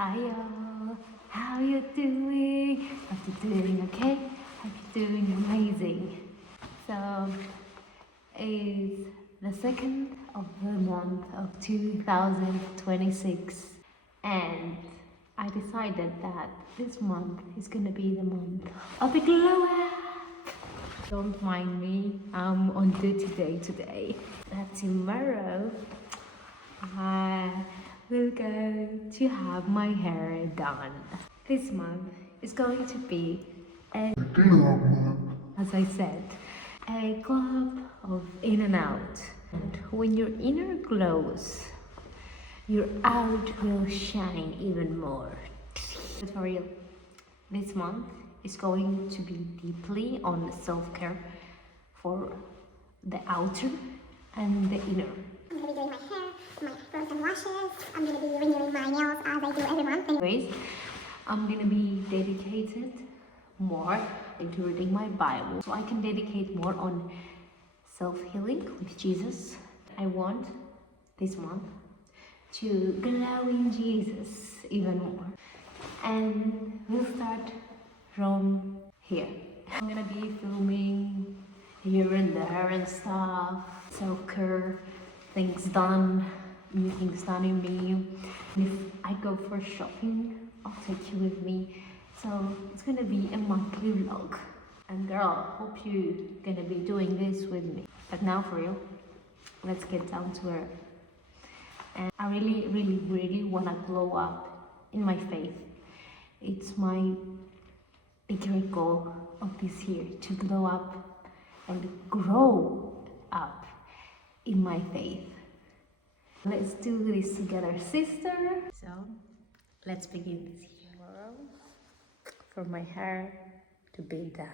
Hi y'all, how you doing? Hope you're doing okay? Hope you're doing amazing. So it's the second of the month of 2026 and I decided that this month is gonna be the month of the glow up. Don't mind me, I'm on duty day today. Tomorrow I will go to have my hair done. This month is going to be a as I said, a glow up of in and out. And when your inner glows, your out will shine even more. For you, this month is going to be deeply on self-care for the outer and the inner. I'm going to be doing my hair, my frozen washes. I'm going to be renewing my nails as I do every month. Anyways, I'm going to be dedicated more into reading my Bible so I can dedicate more on self-healing with Jesus. I want this month to glow in Jesus even more. And we'll start from here. I'm going to be filming here and there and stuff, self-care, things done, new things done in me. And if I go for shopping, I'll take you with me. So it's gonna be a monthly vlog. And girl, hope you're gonna be doing this with me. But now for real, let's get down to earth. And I really wanna glow up in my faith. It's my bigger goal of this year to glow up and grow up in my faith. Let's do this together, sister. So let's begin this year. For my hair to be done.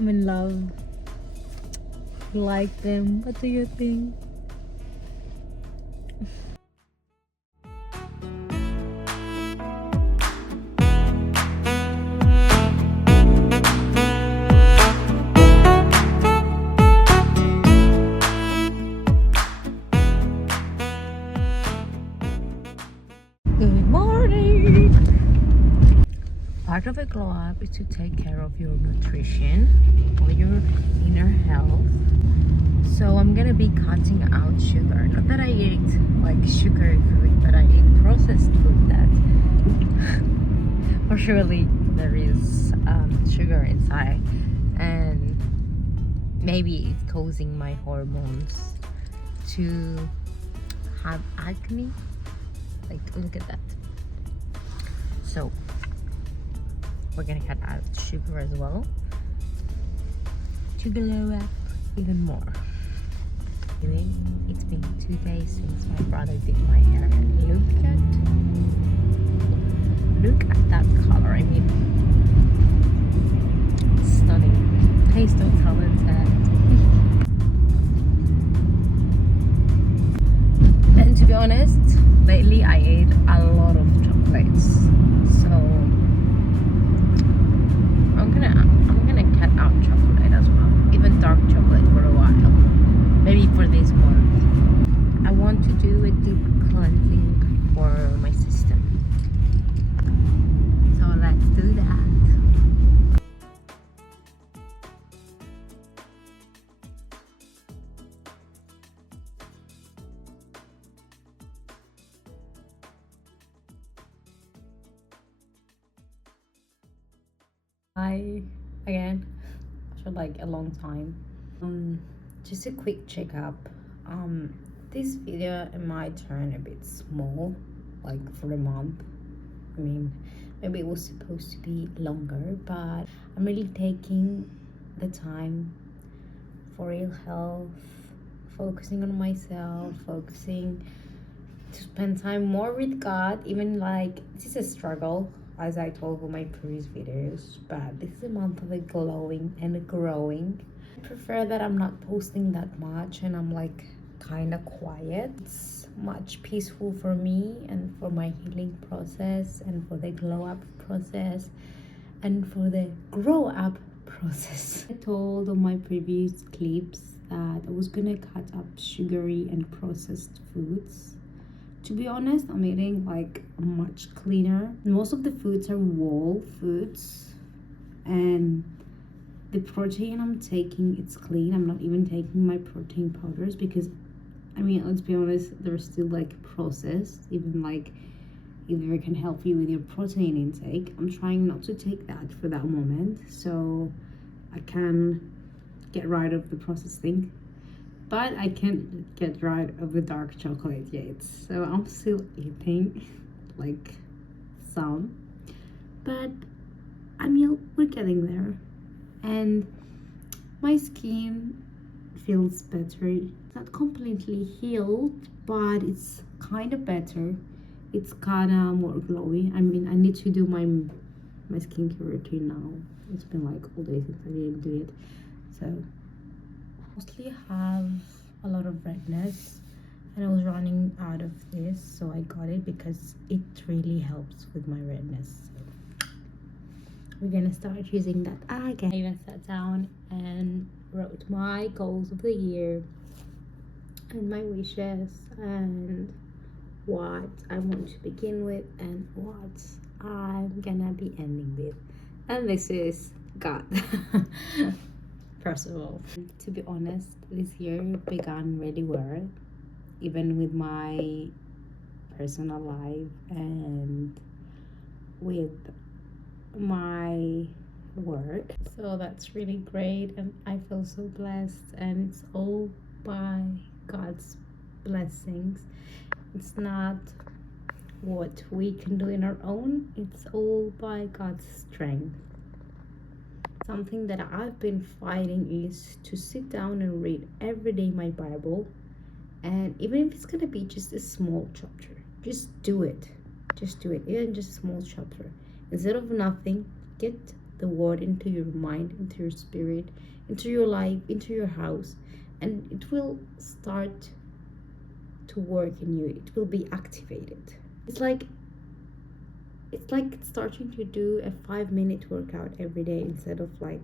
I'm in love. Like them. What do you think? Good morning. Part of a glow up is to take care of your nutrition or your inner health. So I'm gonna be cutting out sugar. Not that I eat like sugary food, but I eat processed food that for surely there is sugar inside, and maybe it's causing my hormones to have acne. Like, look at that. So we're gonna cut out sugar as well to glow up even more. Anyway, it's been 2 days since my brother did my hair, and look at that color. I mean, stunning. He's so talented. And to be honest, lately I ate a lot of chocolates, so I'm gonna cut out chocolate as well, even dark chocolate for a while, maybe for this month. I want to do a deep cleansing for my system, so let's do that. Again after like a long time. Just a quick checkup. This video it might turn a bit small, like for a month. I mean, maybe it was supposed to be longer, but I'm really taking the time for real health, focusing on myself, focusing to spend time more with God. Even like this is a struggle, as I told in my previous videos, but this is a month of glowing and growing. I prefer that I'm not posting that much and I'm like kind of quiet. It's much peaceful for me and for my healing process and for the glow up process and for the grow up process. I told on my previous clips that I was gonna cut up sugary and processed foods. To be honest, I'm eating like much cleaner. Most of the foods are whole foods, and the protein I'm taking, it's clean. I'm not even taking my protein powders because, I mean, let's be honest, they're still like processed. Even like if it can help you with your protein intake, I'm trying not to take that for that moment so I can get rid of the processed thing. But I can't get rid of the dark chocolate yet, so I'm still eating like some, but I mean, we're getting there. And my skin feels better. It's not completely healed, but it's kind of better. It's kind of more glowy. I mean, I need to do my skincare routine now. It's been like all day since I didn't do it, so mostly have a lot of redness, and I was running out of this, so I got it because it really helps with my redness. So we're gonna start using that again. I even sat down and wrote my goals of the year and my wishes and what I want to begin with and what I'm gonna be ending with, and this is God. First of all, to be honest, this year began really well, even with my personal life and with my work. So that's really great, and I feel so blessed, and it's all by God's blessings. It's not what we can do in our own, it's all by God's strength. Something that I've been fighting is to sit down and read every day my Bible, and even if it's gonna be just a small chapter, just do it, even just a small chapter. Instead of nothing, get the word into your mind, into your spirit, into your life, into your house, and it will start to work in you. It will be activated. It's like starting to do a 5-minute workout every day instead of like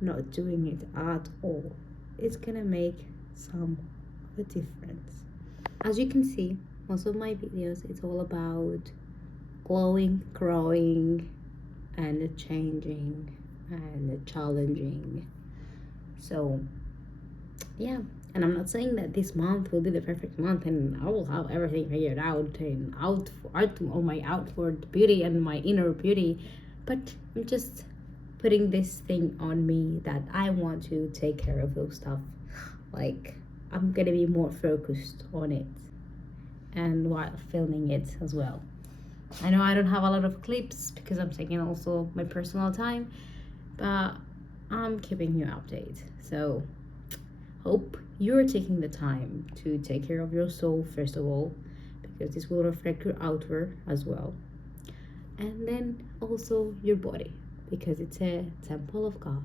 not doing it at all. It's gonna make some of a difference. As you can see, most of my videos, it's all about glowing, growing, and changing and challenging. So yeah, and I'm not saying that this month will be the perfect month and I will have everything figured out and on my outward beauty and my inner beauty, but I'm just putting this thing on me that I want to take care of those stuff. Like, I'm gonna be more focused on it and while filming it as well. I know I don't have a lot of clips because I'm taking also my personal time, but I'm keeping you updated. So hope you're taking the time to take care of your soul first of all, because this will reflect your outward as well, and then also your body, because it's a temple of God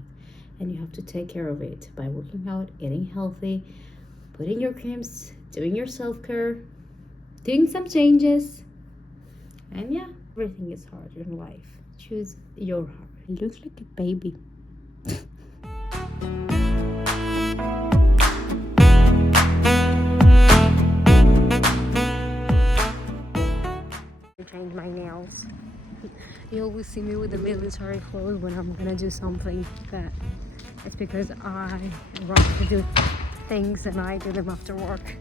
and you have to take care of it by working out, eating healthy, putting your creams, doing your self-care, doing some changes, and yeah, everything is hard in life. Choose your heart. It looks like a baby. Change my nails. You always see me with the military clothes when I'm gonna do something, that it's because I rush to do things and I do them after work.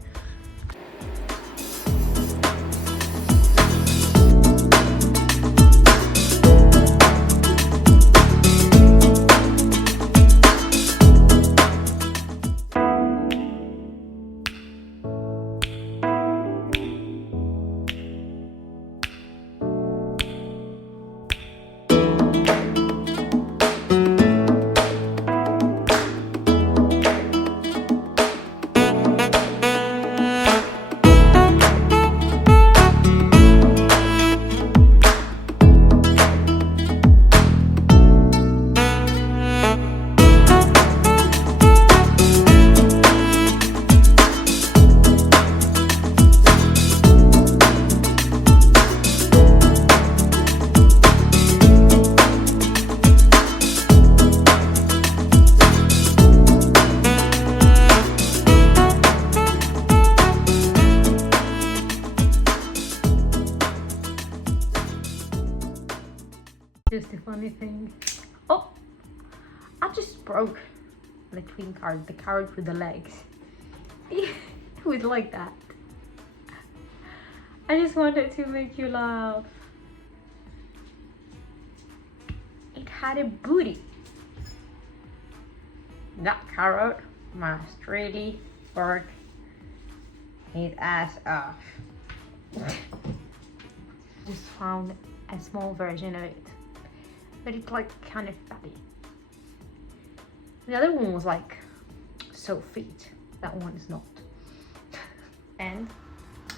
funny thing. Oh, I just broke the queen card, the card with the legs. Who would like that? I just wanted to make you laugh. It had a booty. That carrot must really work his ass off. Just found a small version of it, but it's like kind of fatty. The other one was like so fit. That one is not. And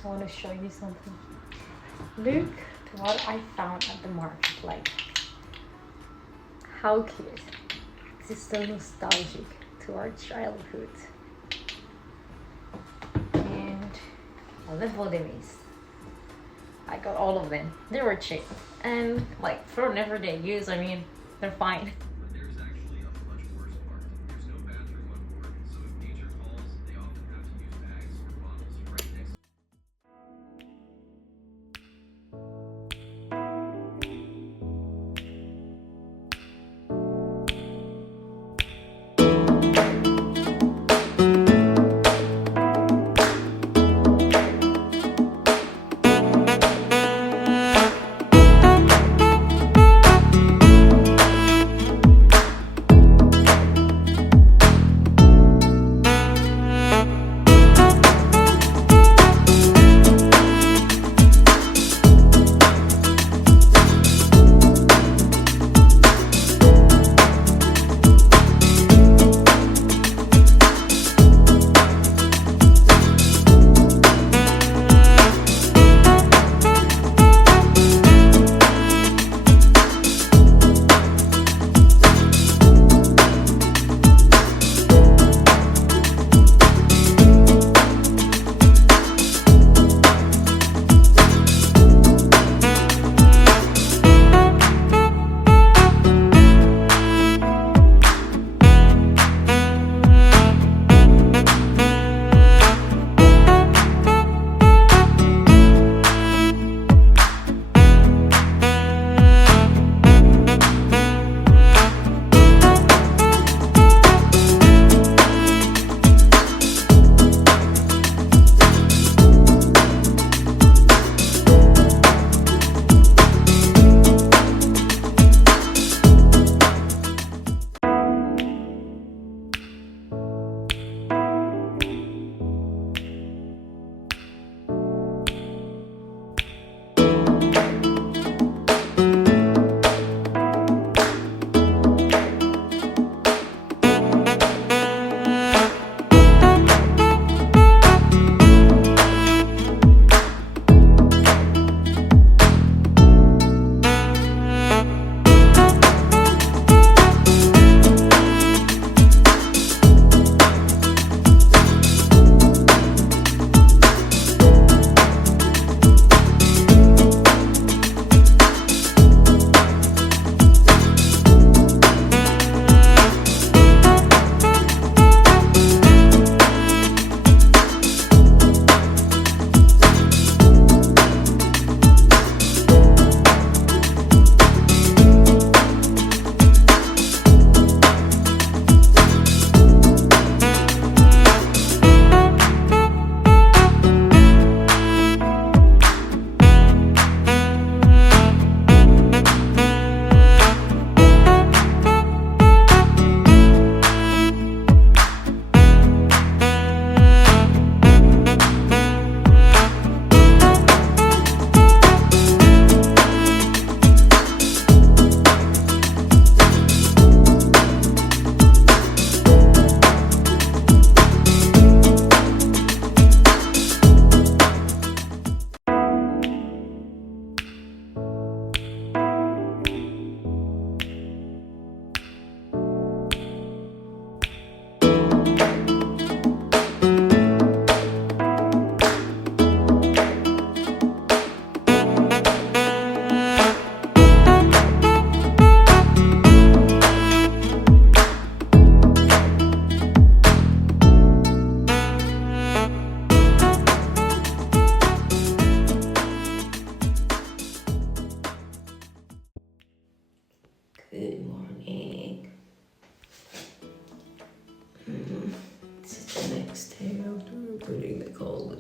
I want to show you something. Look to what I found at the marketplace. How cute. This is so nostalgic to our childhood. And all the body mist. I got all of them. They were cheap. And like for an everyday use, I mean, they're fine. There's actually a much worse part. There's no bathroom on board, so if nature calls, they often have to use bags or bottles right next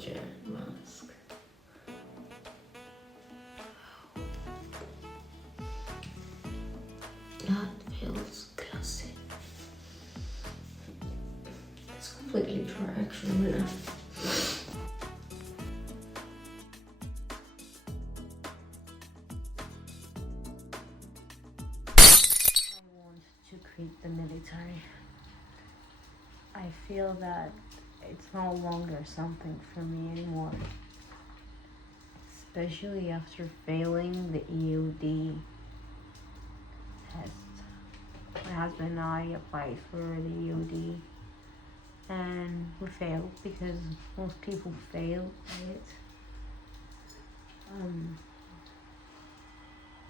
soldier mask. That feels classy. It's completely dry actually now. I want to quit the military. I feel that it's no longer something for me anymore. Especially after failing the EOD test. My husband and I applied for the EOD and we failed because most people fail at it.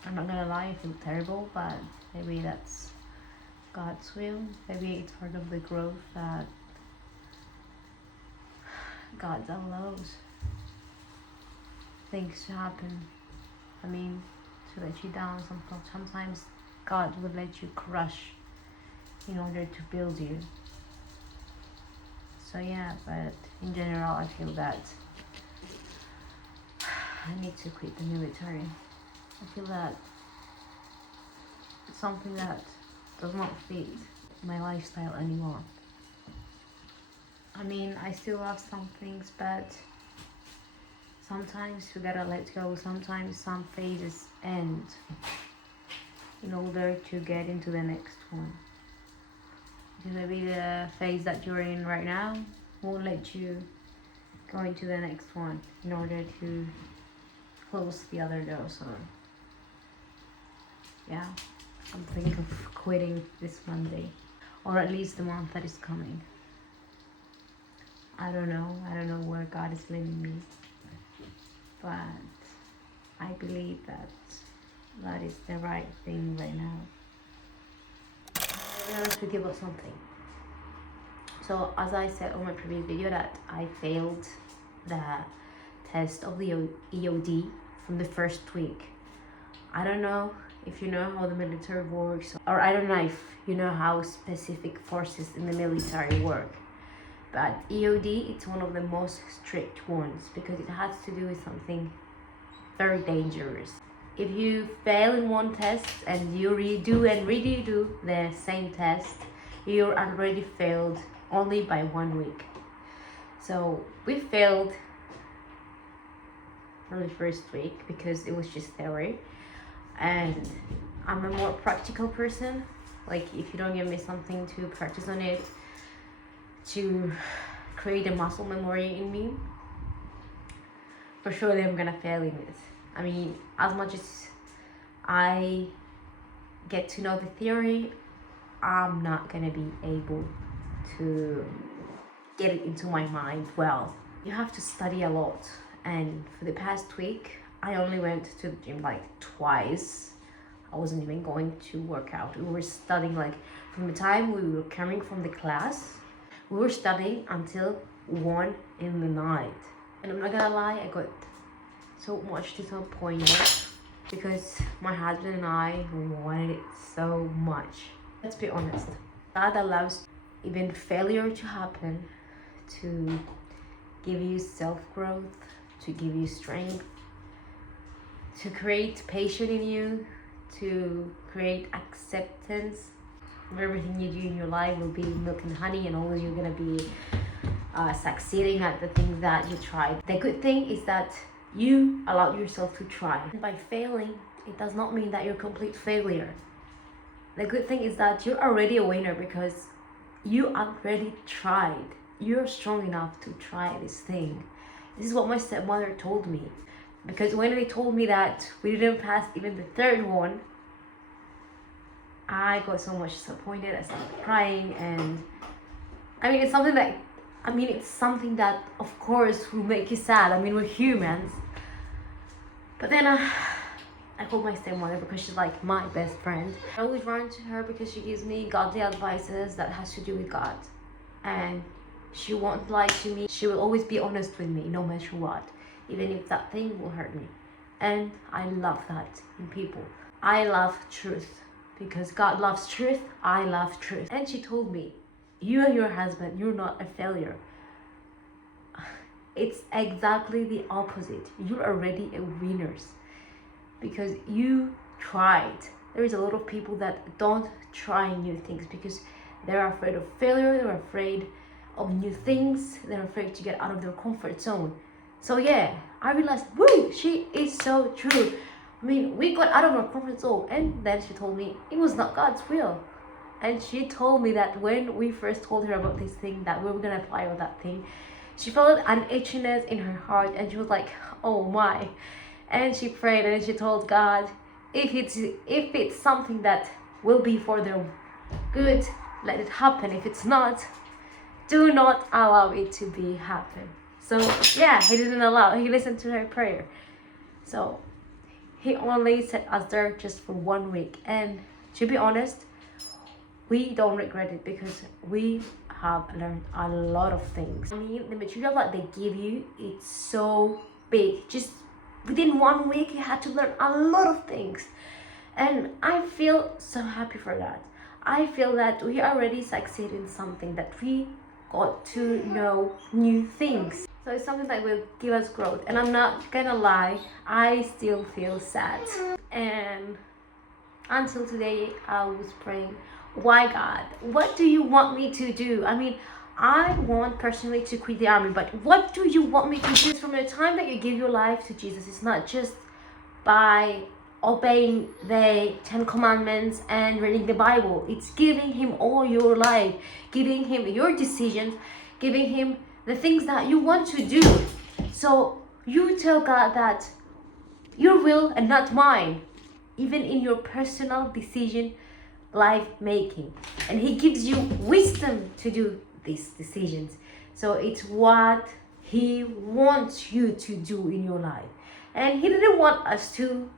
I'm not gonna lie, I feel terrible, but maybe that's God's will. Maybe it's part of the growth that God allows things to happen. I mean, to let you down. Sometimes God will let you crush in order to build you. So yeah, but in general, I feel that I need to quit the military. I feel that it's something that does not fit my lifestyle anymore. I mean, I still have some things, but sometimes you gotta let go. Sometimes some phases end in order to get into the next one. Because maybe the phase that you're in right now won't let you go into the next one in order to close the other door. So yeah, I'm thinking of quitting this Monday, or at least the month that is coming. I don't know where God is leading me, but I believe that that is the right thing right now. I'll be honest with you about something. So as I said on my previous video that I failed the test of the EOD from the first week. I don't know if you know how the military works, or I don't know if you know how specific forces in the military work. But EOD, it's one of the most strict ones because it has to do with something very dangerous. If you fail in one test and you redo and redo the same test, you're already failed only by 1 week. So we failed from the first week because it was just theory. And I'm a more practical person. Like, if you don't give me something to practice on it, to create a muscle memory in me, for sure I'm gonna fail in it. I mean, as much as I get to know the theory, I'm not gonna be able to get it into my mind well. You have to study a lot, and for the past week I only went to the gym like twice. I wasn't even going to work out. We were studying, like, from the time we were coming from the class, we were studying until 1 in the night. And I'm not gonna lie, I got so much disappointed because my husband and I wanted it so much. Let's be honest. God allows even failure to happen to give you self-growth, to give you strength, to create patience in you, to create acceptance. Everything you do in your life will be milk and honey, and always you're gonna be succeeding at the things that you tried. The good thing is that you allowed yourself to try. And by failing, it does not mean that you're a complete failure. The good thing is that you're already a winner because you already tried. You're strong enough to try this thing. This is what my stepmother told me. Because when they told me that we didn't pass even the third one, I got so much disappointed. I started crying, and I mean, it's something that of course will make you sad. I mean, we're humans. But then I called my stepmother because she's like my best friend. I always run to her because she gives me godly advices that has to do with God, and she won't lie to me. She will always be honest with me no matter what, even if that thing will hurt me. And I love that in people. I love truth. Because God loves truth, I love truth. And she told me, you and your husband, you're not a failure. it's exactly the opposite. You're already a winner because you tried. There is a lot of people that don't try new things because they're afraid of failure, they're afraid of new things, they're afraid to get out of their comfort zone. So yeah, I realized, woo, she is so true. I mean, we got out of our comfort zone, and then she told me it was not God's will. And she told me that when we first told her about this thing, that we were gonna apply on that thing, she felt an itchiness in her heart, and she was like, oh my. And she prayed, and she told God, if it's something that will be for their good, let it happen. If it's not, do not allow it to be happen. So yeah, he didn't allow, he listened to her prayer. So he only set us there just for 1 week, and to be honest, we don't regret it because we have learned a lot of things. I mean, the material that they give you, it's so big. Just within 1 week, you had to learn a lot of things. And I feel so happy for that. I feel that we already succeed in something, that we got to know new things. So it's something that will give us growth. And I'm not gonna lie, I still feel sad. And until today, I was praying, why God? What do you want me to do? I mean, I want personally to quit the army, but what do you want me to do? From the time that you give your life to Jesus, it's not just by obeying the 10 commandments and reading the Bible. It's giving him all your life, giving him your decisions, giving him the things that you want to do. So you tell God that your will and not mine, even in your personal decision life making, and he gives you wisdom to do these decisions. So it's what he wants you to do in your life, and he didn't want us to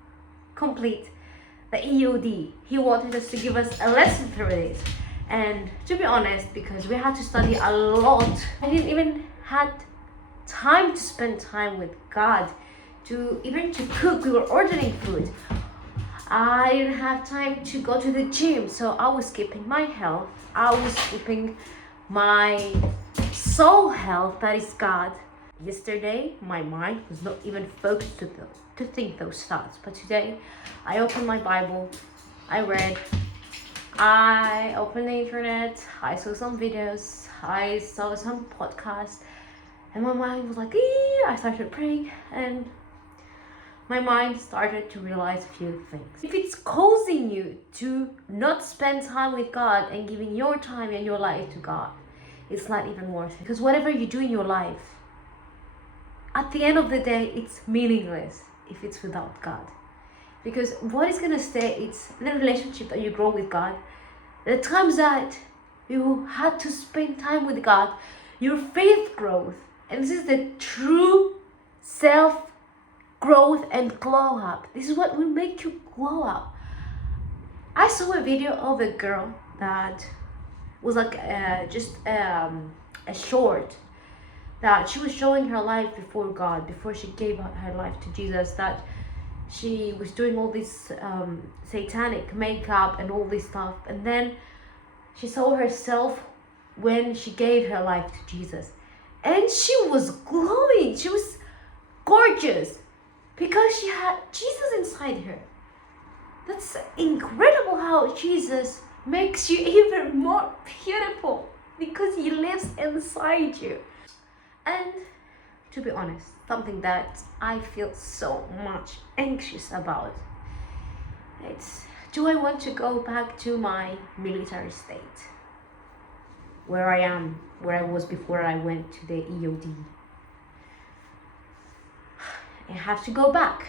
complete the EOD. He wanted us to give us a lesson through this. And to be honest, because we had to study a lot, I didn't even had time to spend time with God, to even to cook. We were ordering food. I didn't have time to go to the gym, so I was keeping my health. I was keeping my soul health, that is God. Yesterday, my mind was not even focused to think those thoughts. But today, I opened my Bible, I read, I opened the internet, I saw some videos, I saw some podcasts, and my mind was like, I started praying, and my mind started to realize a few things. If it's causing you to not spend time with God and giving your time and your life to God, it's not even worth it. Because whatever you do in your life, at the end of the day, it's meaningless if it's without God. Because what is going to stay, it's the relationship that you grow with God, the times that you had to spend time with God, your faith growth. And this is the true self growth and glow up. This is what will make you glow up. I saw a video of a girl that was like just a short, that she was showing her life before God, before she gave her life to Jesus, that she was doing all this satanic makeup and all this stuff, and then she saw herself when she gave her life to Jesus, and she was glowing, she was gorgeous, because she had Jesus inside her. That's incredible how Jesus makes you even more beautiful, because he lives inside you. And to be honest, something that I feel so much anxious about, it's, do I want to go back to my military state, where I was before I went to the EOD? I have to go back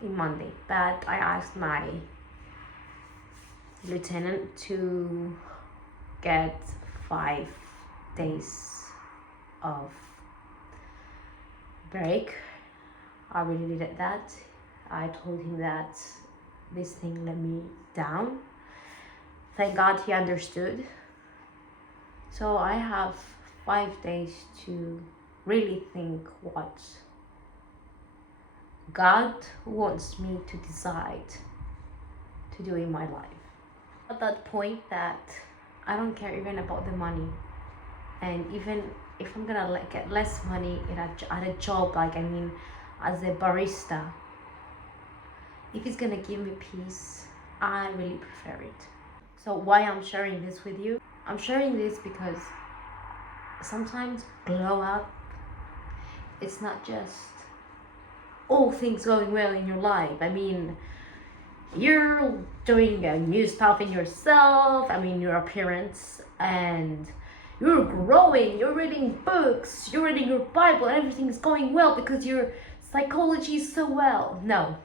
in Monday, but I asked my lieutenant to get 5 days of break. I really needed that. I told him that this thing let me down. Thank God he understood. So I have 5 days to really think what God wants me to decide to do in my life. At that point that I don't care even about the money. And even if I'm gonna get less money at a job, like I mean as a barista, if it's gonna give me peace, I really prefer it. So why I'm sharing this with you? I'm sharing this because sometimes glow up, it's not just all things going well in your life. I mean, you're doing new stuff in yourself, I mean your appearance, and you're growing, you're reading books, you're reading your Bible, everything's going well because your psychology is so well. No.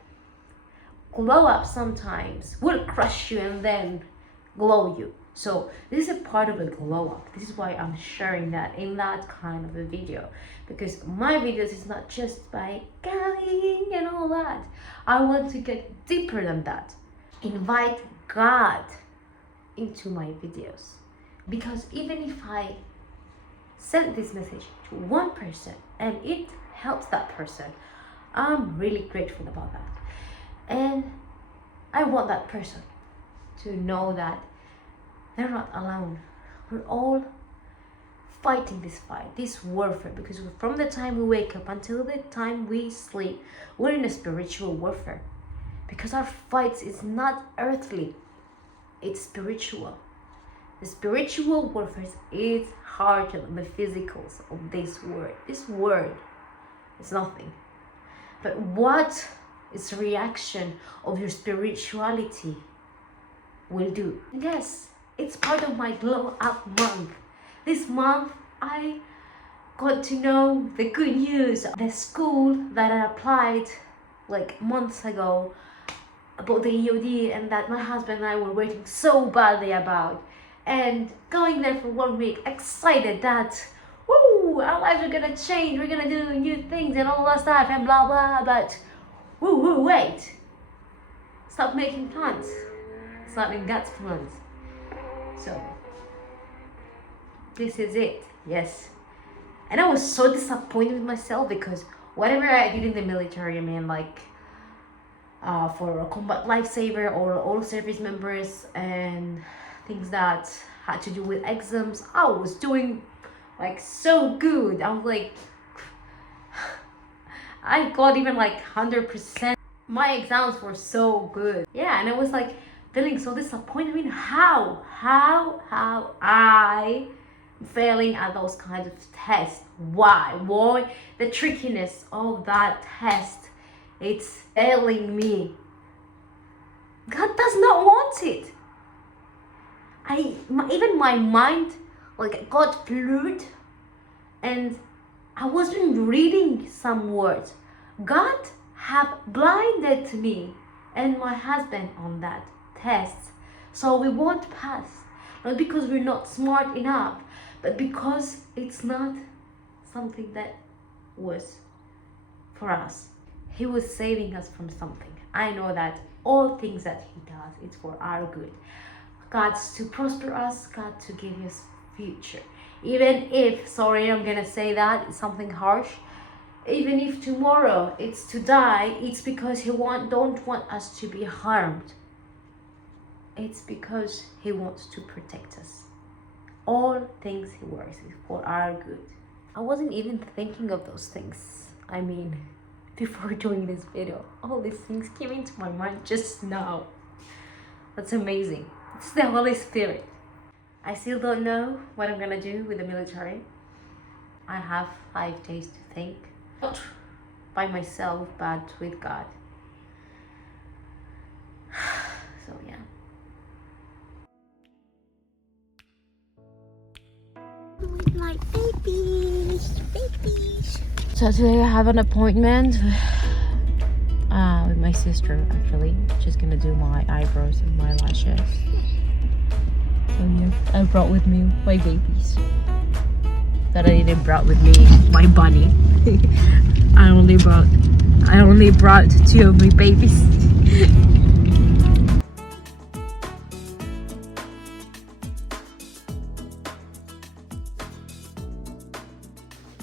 Glow up sometimes will crush you and then glow you. So this is a part of a glow up. This is why I'm sharing that in that kind of a video, because my videos is not just by going and all that. I want to get deeper than that. Invite God into my videos, because even if I send this message to one person and it helps that person, I'm really grateful about that. And I want that person to know that they're not alone. We're all fighting this fight, this warfare, because from the time we wake up until the time we sleep, we're in a spiritual warfare. Because our fight is not earthly, it's spiritual. The spiritual warfare is harder than the physicals of this word. This word is nothing. But what is the reaction of your spirituality will do? Yes, it's part of my glow up month. This month I got to know the good news. The school that I applied like months ago about the EOD, and that my husband and I were waiting so badly about, and going there for 1 week, excited that our lives are gonna change, we're gonna do new things and all that stuff and blah blah. But wait, stop making plans. It's not in God's plans. So this is it. Yes. And I was so disappointed with myself, because whatever I did in the military, I mean, like for a combat lifesaver or all service members and things that had to do with exams, I was doing like so good. I was like, I got even like 100%. My exams were so good. Yeah, and I was like feeling so disappointed. I mean, how I failing at those kinds of tests? Why the trickiness of that test? It's failing me. God does not want it. Even my mind like got fluid, and I wasn't reading some words. God have blinded me and my husband on that test, so we won't pass. Not because we're not smart enough, but because it's not something that was for us. He was saving us from something. I know that all things that he does, it's for our good. God's to prosper us, God to give us future. Even if, sorry, I'm gonna say that, it's something harsh. Even if tomorrow it's to die, it's because he don't want us to be harmed. It's because he wants to protect us. All things he works for our good. I wasn't even thinking of those things. I mean, before doing this video, all these things came into my mind just now. That's amazing. It's the Holy Spirit. I still don't know what I'm gonna do with the military. I have 5 days to think. Not by myself, but with God. So yeah. Like babies. So today I have an appointment with my sister, actually. She's gonna do my eyebrows and my lashes. So yeah, I brought with me my babies. That I didn't brought with me my bunny. I only brought 2 of my babies.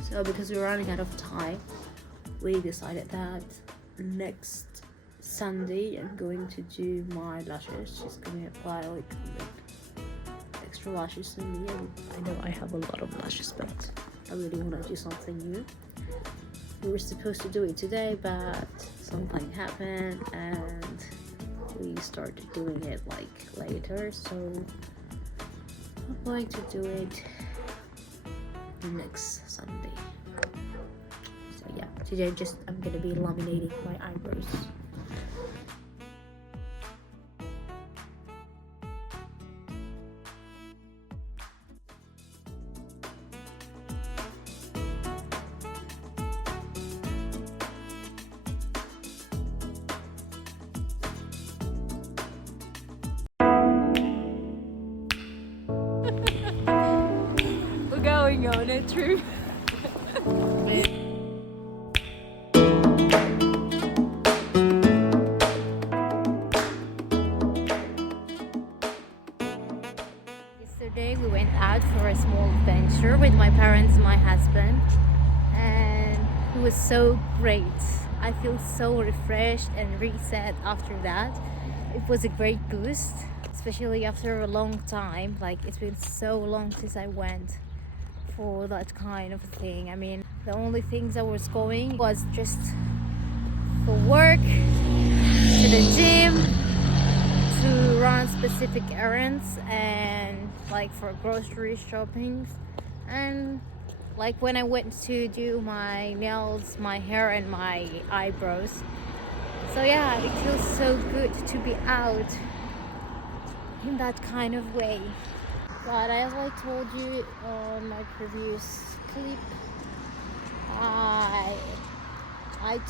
So because we're running out of time, we decided that next Sunday I'm going to do my lashes. Just gonna apply like extra extra lashes on me, and I know I have a lot of lashes, but I really want to do something new. We were supposed to do it today, but something happened and we started doing it like later, so I'm going to do it next Sunday. So yeah, today I'm gonna be laminating my eyebrows. We're going on a trip. Yesterday we went out for a small adventure with my parents and my husband, and it was so great. I feel so refreshed and reset after that. It was a great boost, especially after a long time. Like, it's been so long since I went for that kind of thing. I mean, the only things I was going was just for work, to the gym, to run specific errands, and like for grocery shopping, and like when I went to do my nails, my hair and my eyebrows. So yeah, it feels so good to be out in that kind of way. But as I told you on my previous clip, I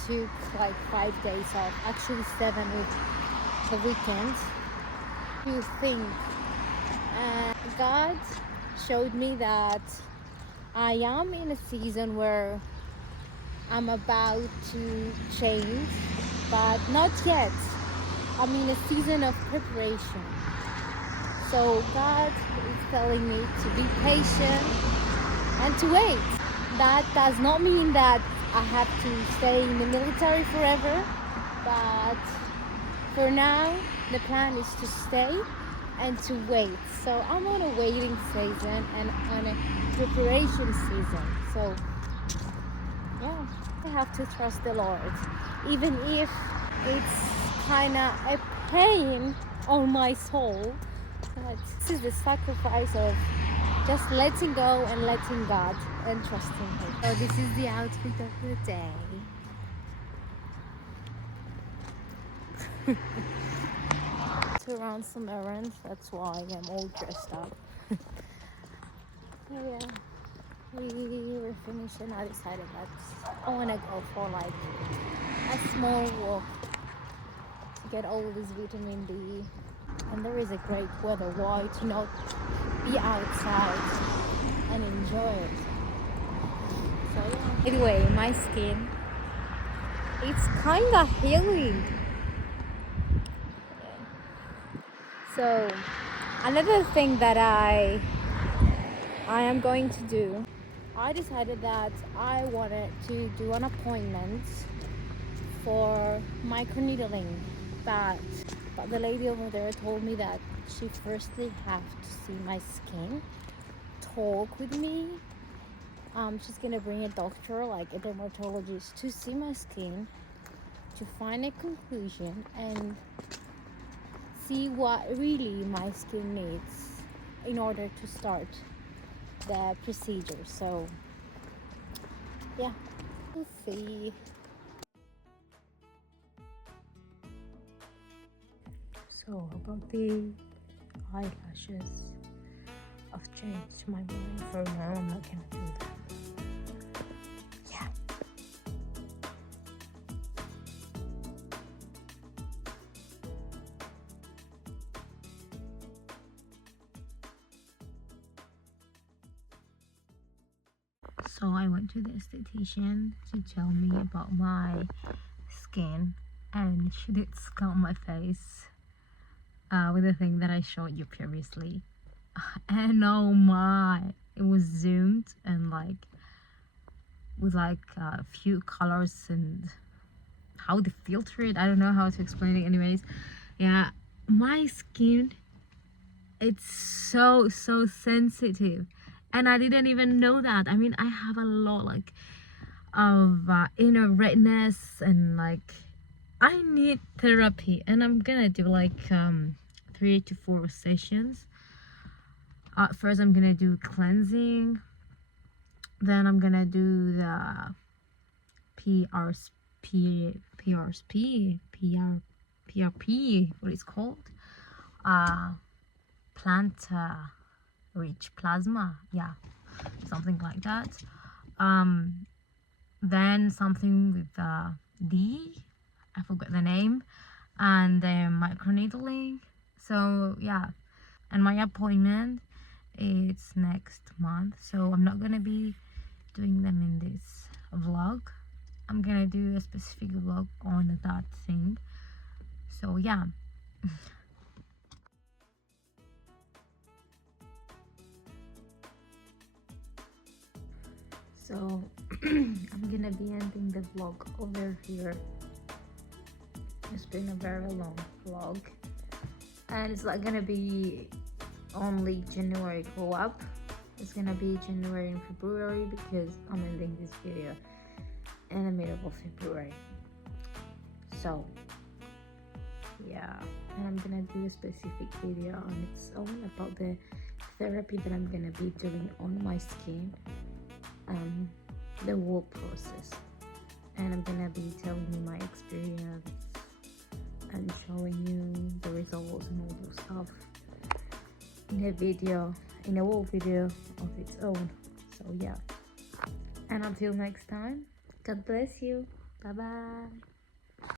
took like 5 days off, actually 7 with the weekend, to think. And God showed me that I am in a season where I'm about to change, but not yet. I'm in a season of preparation. So God is telling me to be patient and to wait. That does not mean that I have to stay in the military forever, but for now the plan is to stay and to wait. So I'm on a waiting season and on a preparation season. So yeah, I have to trust the Lord, even if it's kind of a pain on my soul. But this is the sacrifice of just letting go and letting God and trusting Him. So this is the outfit of the day. To run some errands, that's why I'm all dressed up. So yeah, we were finished and I decided that I want to go for like a small walk to get all this vitamin D. And there is a great weather, why to not be outside and enjoy it. So yeah. Anyway, my skin, it's kind of healing. So another thing that I am going to do, I decided that I wanted to do an appointment for microneedling, but the lady over there told me that she firstly have to see my skin, talk with me. She's gonna bring a doctor, like a dermatologist, to see my skin, to find a conclusion and see what really my skin needs in order to start the procedure. So yeah, we'll see. So about the eyelashes, I've changed my mind. For now I'm not gonna do that. Yeah. So I went to the esthetician to tell me about my skin, and she did scan my face with the thing that I showed you previously. And oh my, it was zoomed and like with like a few colors and how they filter it. I don't know how to explain it. Anyways, yeah, my skin it's so sensitive, and I didn't even know that. I mean, I have a lot like of inner redness, and like I need therapy, and I'm gonna do like 3 to 4 sessions. First I'm gonna do cleansing, then I'm gonna do the PRP, what it's called, plant rich plasma, yeah, something like that. Then something with D, I forgot the name, and then microneedling. So yeah, and my appointment is next month, so I'm not gonna be doing them in this vlog. I'm gonna do a specific vlog on that thing. So yeah. So I'm gonna be ending the vlog over here. It's been a very long vlog, and it's not gonna be only January go up. It's gonna be January and February, because I'm ending this video in the middle of February. So yeah, and I'm gonna do a specific video on its own about the therapy that I'm gonna be doing on my skin, the whole process, and I'm gonna be telling you my experience and showing you the results and all those stuff in a video, in a whole video of its own. So yeah, and until next time, God bless you. Bye bye.